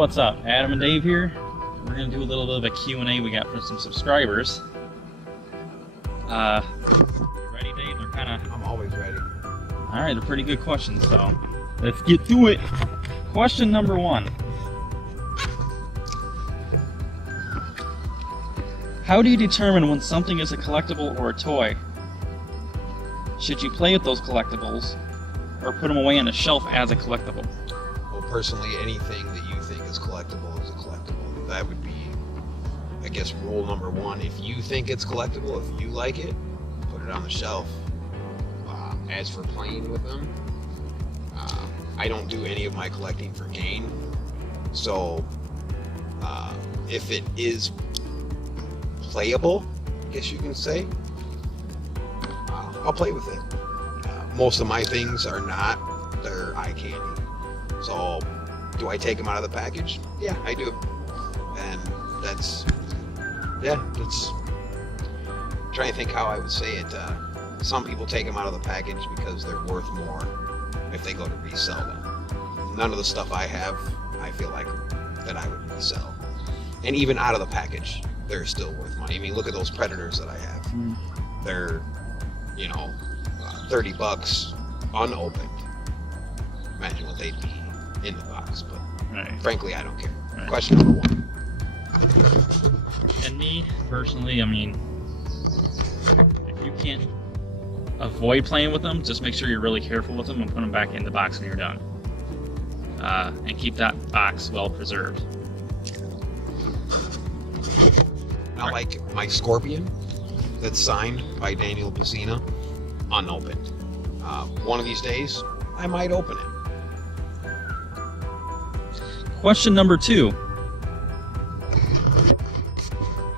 What's up? Adam and Dave here. We're going to do a little bit of a Q&A we got from some subscribers. Ready, Dave? They're kind of... I'm always ready. Alright, they're pretty good questions, so let's get to it. Question number 1. How do you determine when something is a collectible or a toy? Should you play with those collectibles or put them away on a shelf as a collectible? Well, personally, anything that you think is collectible is a collectible. That would be, I guess, rule number 1. If you think it's collectible, if you like it, put it on the shelf. As for playing with them, I don't do any of my collecting for gain. So, if it is playable, I guess you can say, I'll play with it. Most of my things are not. They're eye candy. So, do I take them out of the package? Yeah, I do. And that's I'm trying to think how I would say it. Some people take them out of the package because they're worth more if they go to resell them. None of the stuff I have, I feel like that I would resell. And even out of the package, they're still worth money. I mean, look at those Predators that I have. They're, $30 unopened. Imagine what they'd be in the box, but frankly, I don't care. Right. Question number 1. And me, personally, I mean, if you can't avoid playing with them, just make sure you're really careful with them and put them back in the box when you're done. And keep that box well preserved. I like my Scorpion that's signed by Daniel Pacina, unopened. One of these days, I might open it. Question number 2.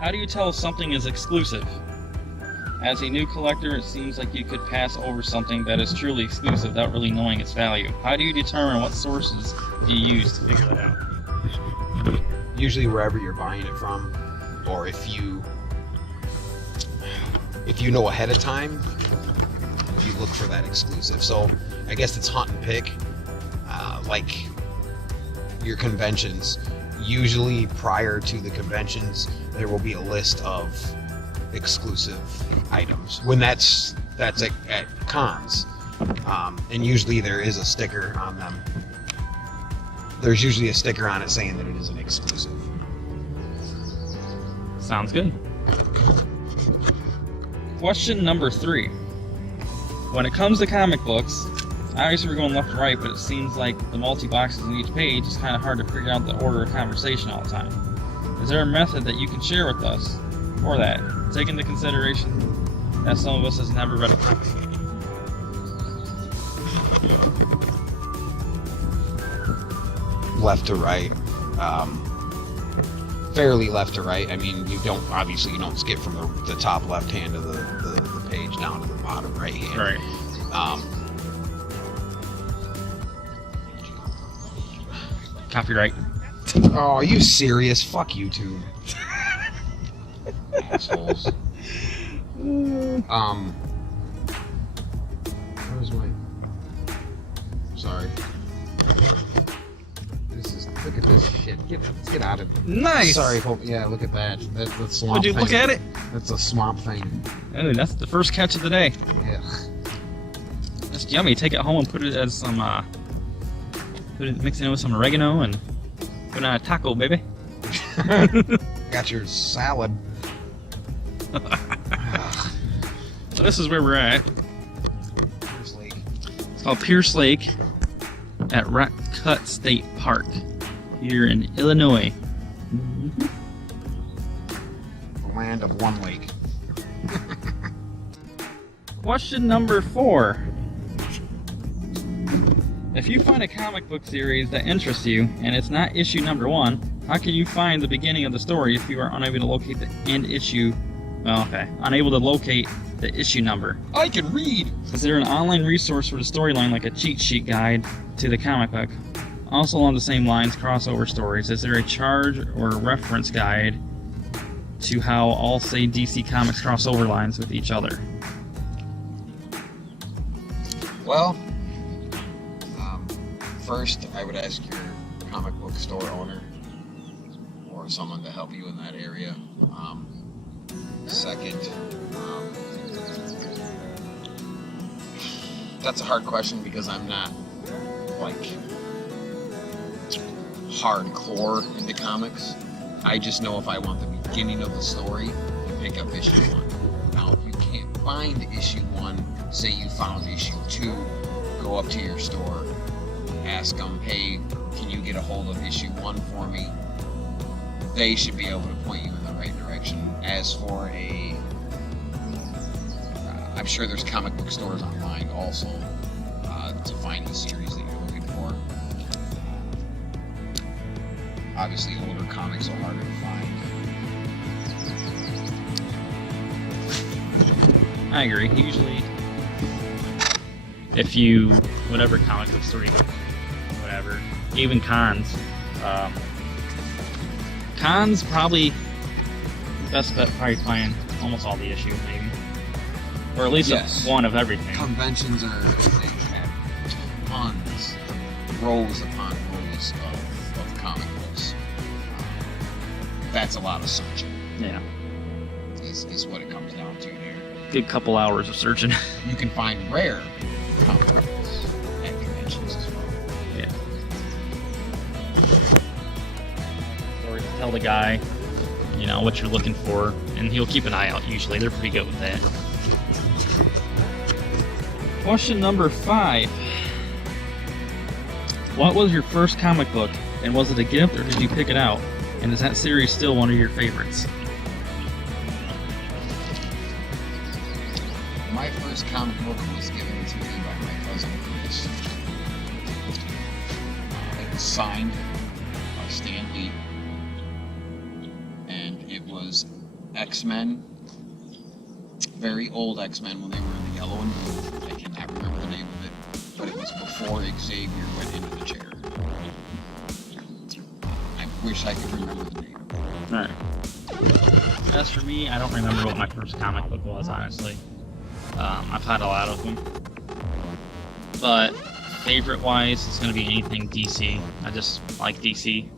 How do you tell if something is exclusive? As a new collector, it seems like you could pass over something that is truly exclusive without really knowing its value. How do you determine what sources you use to figure that out? Usually wherever you're buying it from, or if you know ahead of time, you look for that exclusive. So I guess it's hunt and pick. Like your conventions, usually prior to the conventions, there will be a list of exclusive items when that's at cons, and usually there is a sticker on them. There's usually a sticker on it saying that it is an exclusive. Sounds good. Question number 3. When it comes to comic books, obviously we're going left to right, but it seems like the multi-boxes in each page is kind of hard to figure out the order of conversation all the time. Is there a method that you can share with us for that? Take into consideration that some of us has never read a comic. Left to right, fairly left to right. I mean, you don't skip from the top left hand of the page down to the bottom right hand. Right. Copyright. Oh, are you serious? Fuck YouTube. Assholes. Where's my... Sorry. Look at this shit. Let's get out of it. Nice! Sorry, yeah, look at that. That's the swamp Would you thing. look at it? That's a swamp thing. Oh, that's the first catch of the day. Yeah. That's yummy. Take it home and put it as some, mix it in with some oregano and put it on a taco, baby. Got your salad. So this is where we're at. Pierce Lake. It's called Pierce Lake at Rock Cut State Park here in Illinois. The land of one lake. Question number 4. If you find a comic book series that interests you and it's not issue number 1, how can you find the beginning of the story if you are unable to locate the end issue? Unable to locate the issue number. I can read! Is there an online resource for the storyline, like a cheat sheet guide to the comic book? Also along the same lines, crossover stories. Is there a charge or reference guide to how all, say, DC Comics crossover lines with each other? Well, first I would ask your comic book store owner for someone to help you in that area. Second, that's a hard question because I'm not like hardcore into comics. I just know if I want the beginning of the story, pick up issue 1. Now, if you can't find issue 1, say you found issue 2, go up to your store, ask them, hey, can you get a hold of issue 1 for me? They should be able to point you in the right direction. As for I'm sure there's comic book stores online also to find the series that you're looking for. Obviously, older comics are harder to find. I agree. Usually, whatever comic book store you go, whatever, even cons. Cons probably best bet probably find almost all the issues maybe, or at least Yes. one of everything. Conventions they have tons, rows upon rows of comic books. That's a lot of searching. Yeah, Is what it comes down to there. good couple hours of searching. You can find rare comic books at conventions as well. Yeah. Or tell the guy, what you're looking for, and he'll keep an eye out. Usually, they're pretty good with that. Question number 5. What was your first comic book, and was it a gift or did you pick it out? And is that series still one of your favorites? My first comic book was given to me by my cousin Chris. It was signed by Stan Lee, and it was X-Men, very old X-Men when they were in the yellow and blue. I cannot remember the name of it, but it was before Xavier went into the chair. I wish I could remember the name. Alright. As for me, I don't remember what my first comic book was, honestly. I've had a lot of them. But favorite-wise, it's going to be anything DC. I just like DC.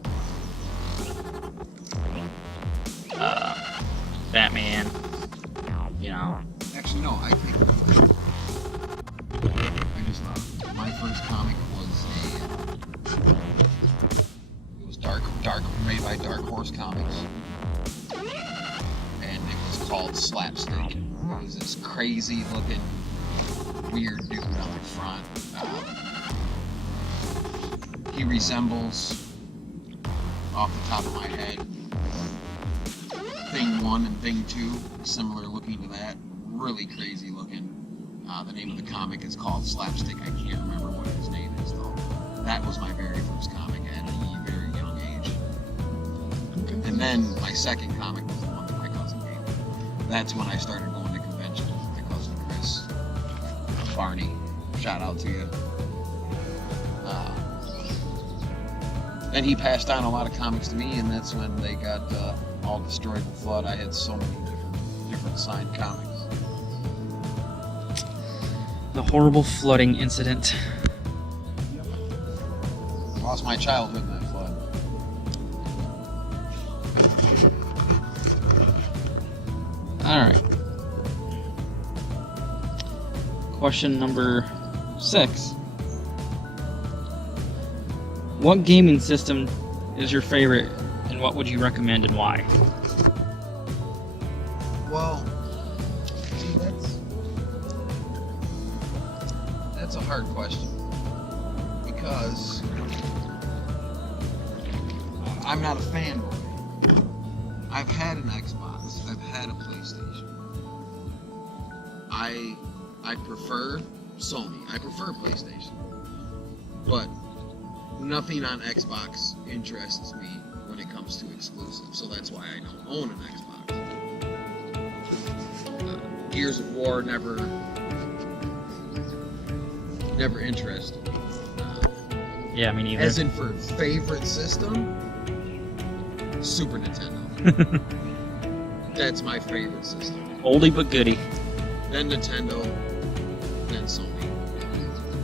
Batman. Actually, no, I think my first comic was it was Dark, made by Dark Horse Comics, and it was called Slapstick. It was this crazy looking, weird dude on the front. He resembles, off the top of my head, Thing 1 and Thing 2, similar looking to that. Really crazy looking. The name of the comic is called Slapstick. I can't remember what his name is though. That was my very first comic at a very young age. Okay. And then my second comic was the one that my cousin gave me. That's when I started going to conventions with my cousin Chris. Barney, shout out to you. Then he passed on a lot of comics to me, and that's when they got all destroyed in the flood. I had so many different signed comics. The horrible flooding incident. Lost my childhood in that flood. Alright. Question number 6. What gaming system is your favorite, and what would you recommend and why? Well, see, that's a hard question because I'm not a fanboy. I've had an Xbox. I've had a PlayStation. I prefer Sony. I prefer PlayStation. But nothing on Xbox interests me when it comes to exclusives, so that's why I don't own an Xbox. Gears of War never interested me. Yeah, me neither. As in for favorite system, Super Nintendo. That's my favorite system. Oldie but goodie. Then Nintendo, then Sony.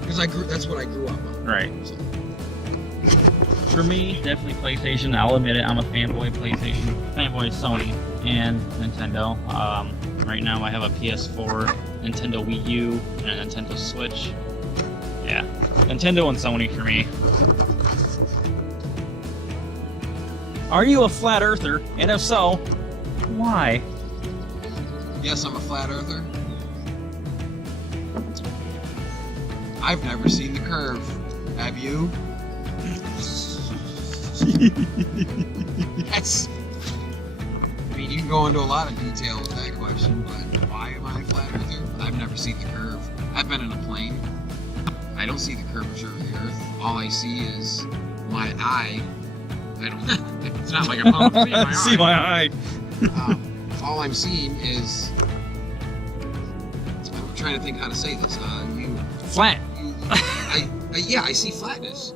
Because that's what I grew up on. Right. So. For me, definitely PlayStation. I'll admit it. I'm a fanboy PlayStation, fanboy Sony, and Nintendo. Right now, I have a PS4, Nintendo Wii U, and a Nintendo Switch. Yeah, Nintendo and Sony for me. Are you a flat earther? And if so, why? Yes, I'm a flat earther. I've never seen the curve. Have you? That's. I mean, you can go into a lot of detail with that question, but why am I a flat earther? I've never seen the curve. I've been in a plane. I don't see the curvature of the Earth. All I see is my eye. I don't. It's not like I'm on my See my eye. All I'm seeing is. I'm trying to think how to say this. Flat. Yeah, I see flatness.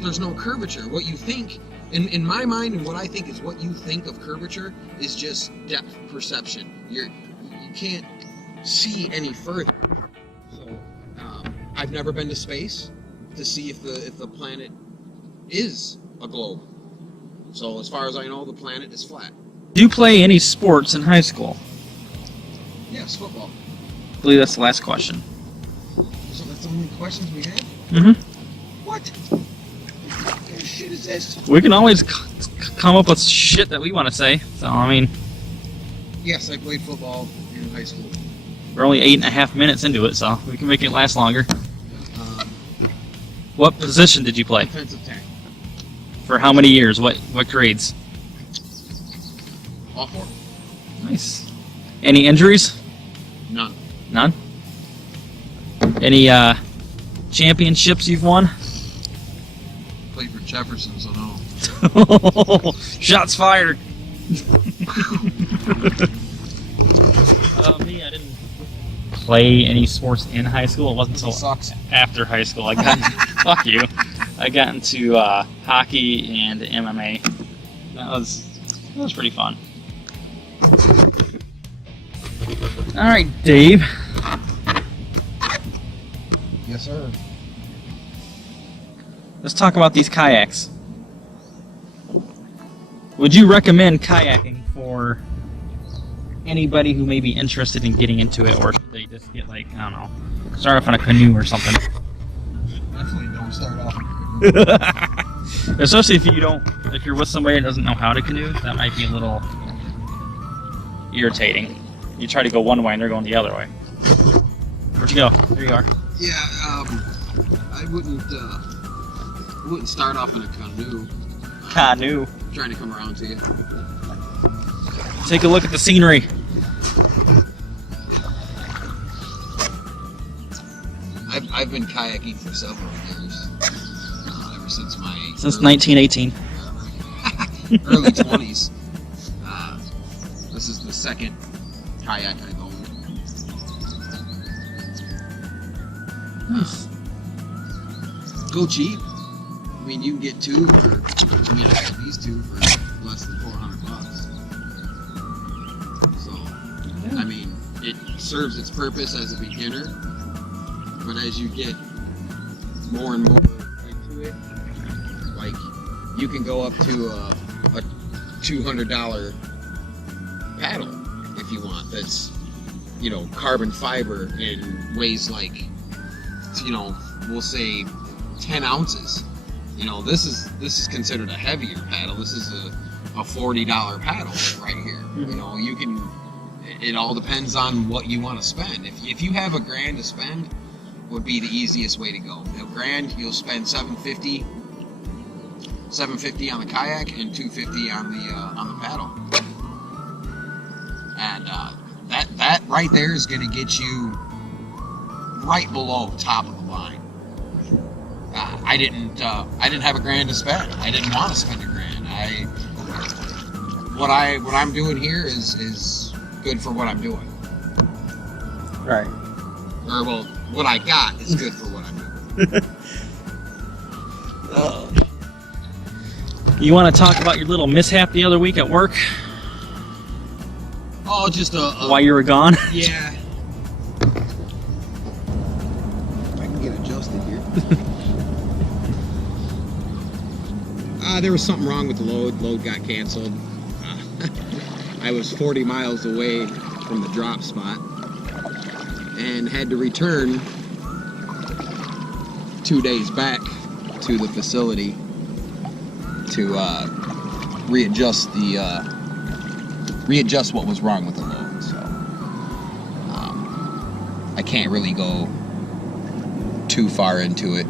There's no curvature. What you think, in my mind, and what I think is what you think of curvature is just depth perception. You can't see any further. So, I've never been to space to see if the planet is a globe. So as far as I know, the planet is flat. Do you play any sports in high school? Yes, football. I believe that's the last question. So that's the only questions we have? Mm-hmm. What? What kind of shit is this? We can always come up with shit that we want to say. So, I mean, Yes, I played football in high school. we're only 8.5 minutes into it, so we can make it last longer. What position did you play? Defensive tank. For how many years? What grades? All four? Nice. Any injuries? None. None? Any championships you've won? Played for Jefferson, so no. Shots fired. Me, I didn't play any sports in high school. It wasn't until Sucks. after high school I got fuck you. I got into hockey and MMA. That was pretty fun. All right, Dave. Yes, sir. Let's talk about these kayaks. Would you recommend kayaking for anybody who may be interested in getting into it, or should they just get, like, I don't know, start off on a canoe or something? Definitely don't start off with a canoe. Especially if you're with somebody that doesn't know how to canoe, that might be a little irritating. You try to go one way and they're going the other way. Where'd you go? There you are. Yeah, I wouldn't start off in a canoe. Canoe. Trying to come around to you. Take a look at the scenery. I've been kayaking for several years, ever since my Since 1918. early 20s. This is the second kayak I've owned. Go cheap. I mean, you can get two for. I mean, I got these two for less than $400. So, I mean, it serves its purpose as a beginner, but as you get more and more into it, like you can go up to a $200 paddle if you want. That's, you know, carbon fiber and weighs like, you know, we'll say 10 ounces. You know, this is considered a heavier paddle. This is a $40 paddle right here. Mm-hmm. You know, you can. It all depends on what you want to spend. If you have $1,000 to spend, would be the easiest way to go. $1,000, you'll spend $750 on the kayak and $250 on the paddle. And that right there is going to get you right below top of the line. I didn't have $1,000 to spend. I didn't want to spend $1,000. What I'm doing here is good for what I'm doing. Right. Or well, what I got is good for what I'm doing. You want to talk about your little mishap the other week at work? Oh, just While you were gone? Yeah. I can get adjusted here. There was something wrong with the load. Load got canceled. I was 40 miles away from the drop spot and had to return 2 days back to the facility to readjust what was wrong with the load. So I can't really go too far into it.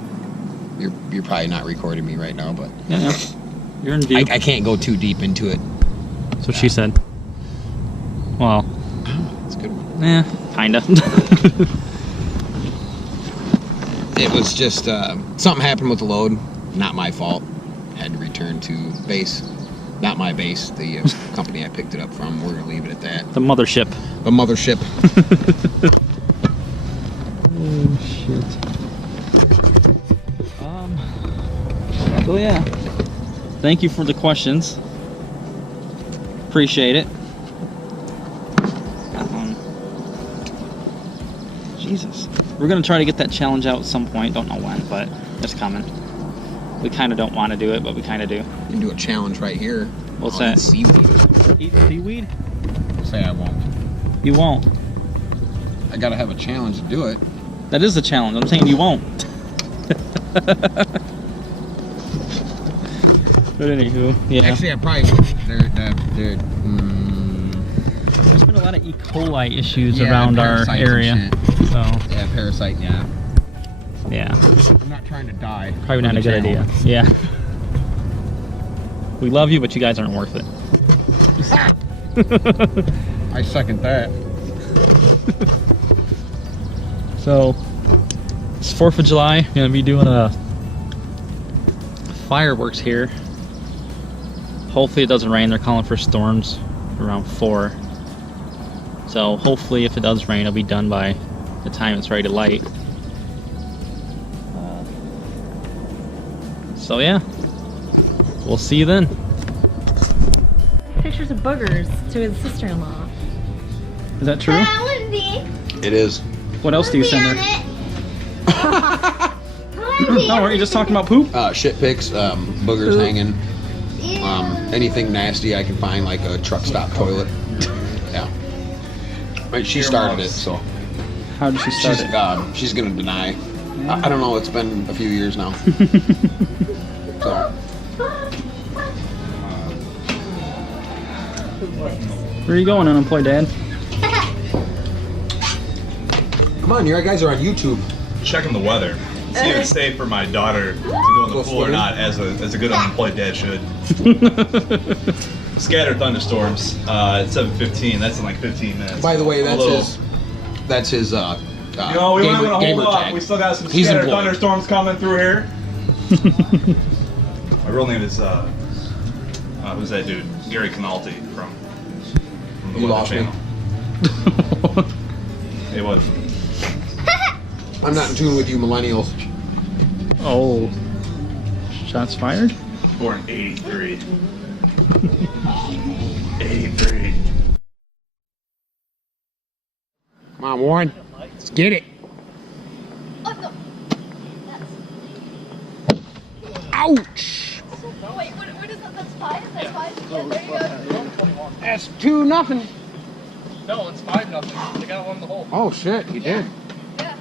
You're probably not recording me right now, but yeah. You're in view. I can't go too deep into it. That's what she said. Well, That's a good one. yeah, kinda. It was just something happened with the load. Not my fault. Had to return to base. Not my base. The company I picked it up from. We're gonna leave it at that. The mothership. The mothership. Oh shit. So yeah. Thank you for the questions. Appreciate it. Jesus. We're gonna try to get that challenge out at some point. Don't know when, but it's coming. We kind of don't want to do it, but we kind of do. You can do a challenge right here. What's I'll that? eat seaweed. Eat seaweed? Say I won't. You won't. I gotta have a challenge to do it. That is a challenge. I'm saying you won't. But anywho, yeah. Actually, I probably would. There's been a lot of E. coli issues Yeah, around our parasites and area. shit. So, Yeah, parasite, yeah. yeah. I'm not trying to die. Probably for not the a good channel. idea. Yeah. We love you, but you guys aren't worth it. I second that. So, it's 4th of July. Gonna be doing a fireworks here. Hopefully it doesn't rain. They're calling for storms around 4. So hopefully if it does rain, it'll be done by the time it's ready to light. So yeah, we'll see you then. Pictures of boogers to his sister-in-law. Is that true? It is. What else do you send her? No, aren't you just talking about poop? Shit pics, boogers hanging, anything nasty I can find, like a truck stop toilet. Yeah. But she started it, so How did she start it? she's gonna deny. I don't know. It's been a few years now. So. Where are you going, unemployed dad? Come on, you guys are on YouTube. Checking the weather. See if it's safe for my daughter to go in the pool or not, as a good unemployed dad should. Scattered thunderstorms at 7:15. That's in like 15 minutes. By the way, A that's little- his You know, we might want to gamer hold off. tag. We still got some He's scattered employed. thunderstorms coming through here. My real name is who's that dude? Gary Canalti from the You Weather lost me. Channel. Hey, what? I'm not in tune with you millennials. Oh, shots fired? Born 83. 83. Come on, Warren. Let's get it. Ouch! Wait, what is that? That's 5? That's 5? Yeah, there you go. That's 2-0. No, it's 5-0. They got one in the hole. Oh shit, he did. Yeah.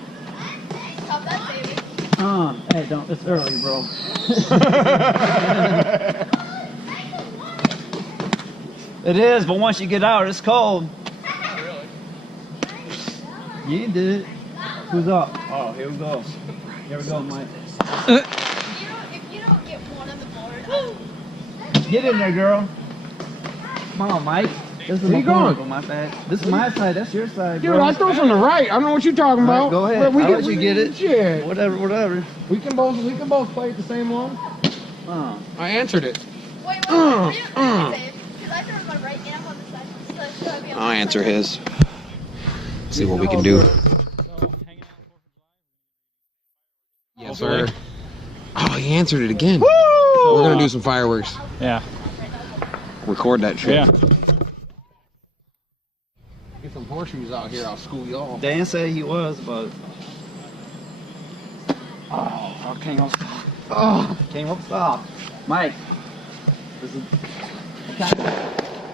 Stop that, baby. Hey, don't. It's early, bro. It is, but once you get out, it's cold. Really? You did it. Who's up? Oh, here we go. Here we go, Mike. If you don't get one on the board, Get in there, girl. Come on, Mike. This is Where my you going? corner, my bad. This is my side. That's your side, Dude, bro. I threw from the right. I don't know what you're talking All about. right, go ahead. But we I'll can, let you get it. Shit. Whatever. We can both play at the same one. I answered it. wait, what are you saying? Because I throw my right and I'm on the side. So it's gotta be on I'll the answer side. his. See what we can do. Yes, sir. Oh, he answered it again. We're gonna do some fireworks. Yeah. Record that shit. Yeah. Get some horseshoes out here. I'll school y'all. Dan said he was, but... Oh, came up stop. Oh, Came up stop. Mike,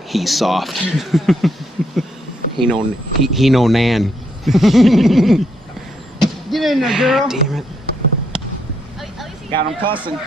He's soft. he know Nan. Get in there, girl. Damn it. Got him cussing.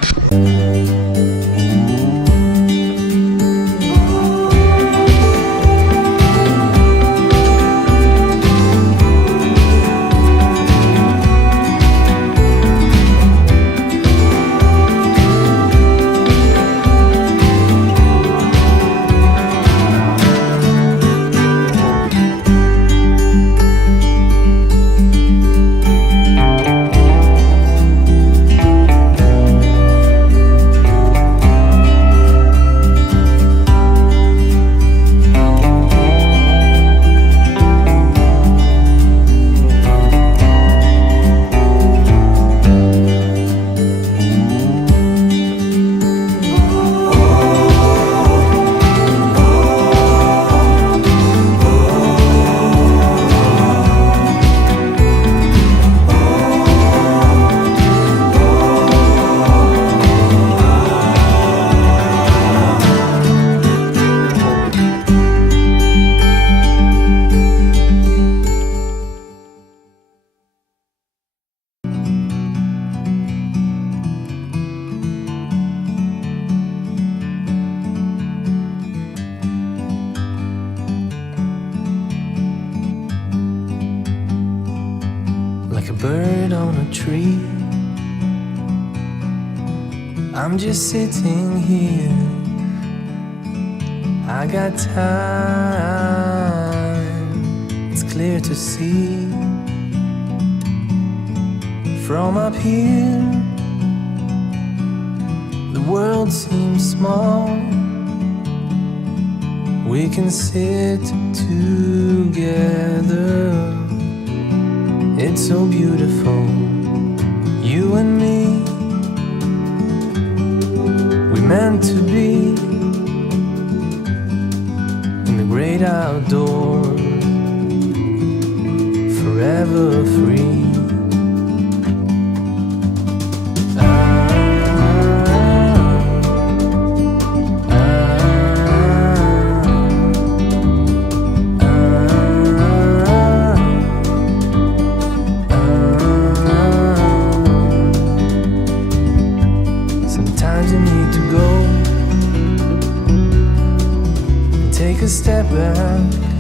Like a bird on a tree, I'm just sitting here. I got time, it's clear to see. From up here, the world seems small. We can sit together. It's so beautiful, you and me. We meant to be in the great outdoors, forever free. Sometimes you need to go and take a step back